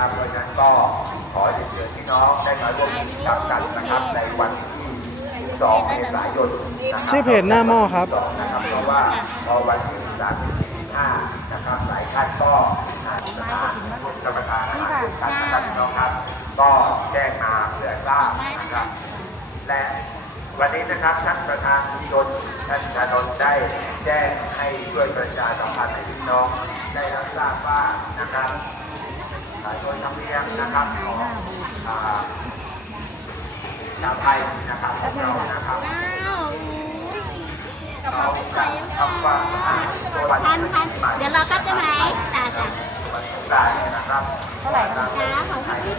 นะครับเพราะฉะนั้นก็ขอเรียนเชิญพี่น้องได้มาร่วมกิจกรรมกันนะครับในวันที่2เมษายนนะครับชื่อเพจหน้าหม้อครับ2นะครับเพราะว่าพอวันที่3 5นะครับหลายท่านก็อาจจะมารับประทานอาหารกันนะครับพี่น้องครับก็แจ้งมาเพื่อทราบนะครับ และวันนี้นะครับท่านประธานชนท่านชานนท์ได้แจ้งให้ช่วยประชาสัมพันธ์ให้พี่น้อง ได้รับทราบว่านะครับอ่า โดยธรรมเนียมนะครับของอ่าชาวไทยนะครับของเรานะครับอ้าวกระเป๋าเราใส่จะยังไงทำความสะอาดตัววันพันขึ้นพันใหม่เดี๋ยวเราก็จะไหมจ้าจ้าวันสงกรานต์นะครับเท่าไหร่นะจ้าของพี่พี่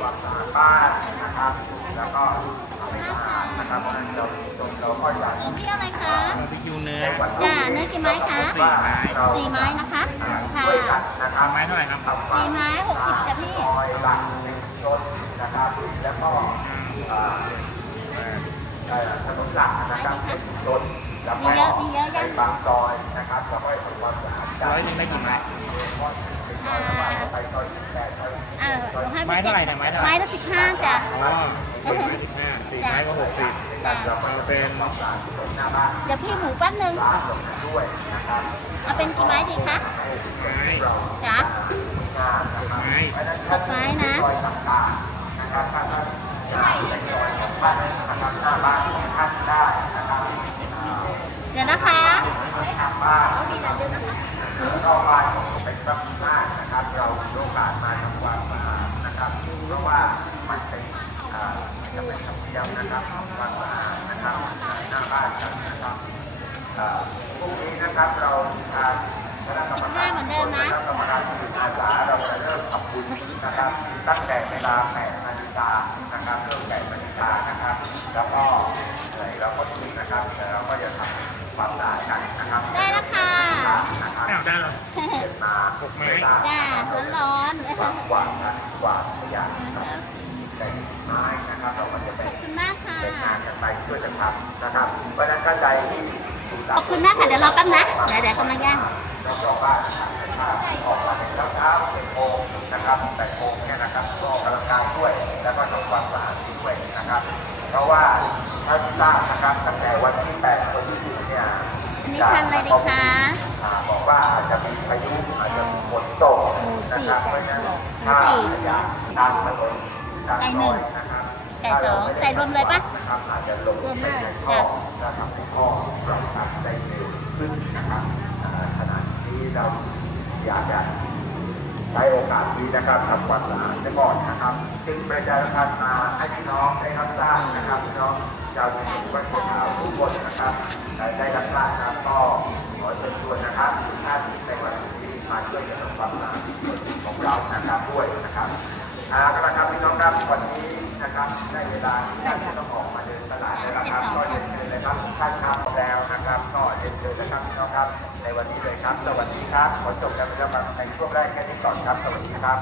ความสะอาดบ้านนะครับ แล้วก็ทำให้สะอาดนะครับเพราะฉะนั้นเราเราก็อยากของพี่อะไรคะบาร์บีคิวเนื้อจ้าเนื้อกี่ไม้คะสี่ไม้นะคะค่ะ ช่วยกันนะครับไม้เท่าไหร่ครับทำควาสี่มไม้หกสิบจ้ะพี่ซอยหลักในชุมชนนะครับแล้วก็เอ่อเอ่อถนนหลักนะครับในชุมชนแล้วก็มีเยอะมีเยอะยังในบางซอยนะครับเราก็ทำความสะอาดกันร้อยหนึ่งได้กี่ไม้อ่าไปซอยแปดซอยเออหนูให้ไปไม้เจ็เท่าไหร่ดนะไม้เท่าไหร่ไม้ละสิบห้าจ้ะอ๋อสี่ ความสะอาดถนนหน้าบ้านเดี๋ยวพี่หมูแป๊บนึงร้านตรงนั้นด้วยนะครับเอาเป็นกี่ไม้ดีคะไม้จ้างานนะไม้หกไม้นะซอยต่งๆนะครับถ้าท่านอยากไปซอยของท่านนะครับหน้าบ้านของท่านได้นะครับอ่าเดี๋ยวนะคะทางบ้านนอกบ้านเป็นสำคัญมานะครับเรามีโอกาสมาทำความสะอา น้าบ้านกันนะครับอ่าพรุ่งนี้นะครับเราทางคณะกรรมการเหมือนเดิมนะคณะกรรมการจิตอาสาเราจะเริ่มทำบุญนะครับตั้งแต่เวลา8นาฬิกานะครับเริ่ม8นาฬิกานะครับ แล้วก็เอ่อเราก็ทุกนะครับเดี๋ยวเราก็จะทำความสะอาดกันนะครับได้แล้วค่ะนะครับอ้าวได้เหรอเก็บมาหกไม้จ้าร้อนกวาดกวาดนะกวาดขยะนะครับแต่ไม้ ไปช่วยกันทำนะครับเพราะฉะนั้นก็ใจที่ถูกขอบคุณมากค่ะเดี๋ยวรอแป๊บนะเดี๋ยวเดี๋ยวกำลังย่างเราบอกว่านะครับออกมาในเช้าเช้าๆเป็นโมงนะครับแต่โมงเนี่ยนะครับก็ออกกำลังกายด้วยแล้วก็ทำความสะอาดด้วยนะครับ เพราะว่าถ้าที่ทราบนะครับตั้งแต่วันที่8วันที่10เนี่ยอันนี้พันอะไรดีคะอ่าบอกว่าอาจจะมีพายุอาจจะมีฝนตกนะครับเพราะฉะนั้นถ้าอยากตามถนนตามซอยนะครับ ไก่สองใส่รวมเลยปะนะรวมไปมากนท่อและทำให้ท่อราตัดได้เร็วขึ้นนะครับอ่าขณะนี้เราอยากจะใช้โอกาสนี้นะครับทำความสะอาดซะก่อนนะครับ จึงประชาสัมพันธ์มาให้พี่น้องได้รับทราบนะครับพี่น้องชาวจังหวัดขาวทุกคนนะครับได้รับทราบนะครับก็ขอเชิญชวนนะครับทุกท่านในวันนี้มาช่วยกันทำความสะอาดของเรานะครับด้วยนะครับเอาละครับพี่น้องครับวันนี้ นะครับได้เวลาที่ท่านจะต้องออกมาเดินตลาดแล้วนะครับก็เรียนเชิญเลยครับทุกท่านครับแล้วนะครับก็เรียนเชิญนะครับพี่น้องครับในวันนี้เลยครับ สวัสดีครับขอจบการบรรยายในช่วงแรกแค่นี้ก่อนครับ สวัสดีครับ